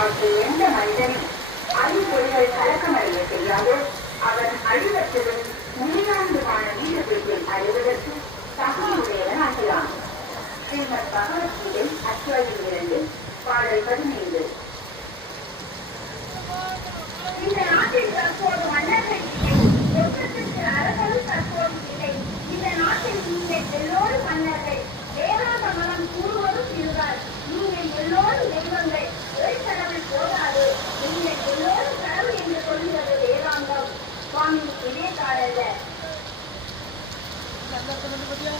ஆகிய எந்த மனிதனும் அறிவுரைகள் கலக்கமடைய செய்யாது அவன் அழிவற்றதும் உயிராண்டுமான வீரத்தை அறிவதற்கு தகவலுடையவன் ஆகிறான். ஸ்ரீமத் பகவத்கீதை அத்தியாயம் இரண்டு பாடல் பதினைந்து. இந்த நாட்டில் தற்போது மன்னர்கள் இல்லை. ஒற்றத்திற்கு தற்போது இல்லை. இந்த நாட்டில் நீங்கள் எல்லோரும் ਵਧੀਆ।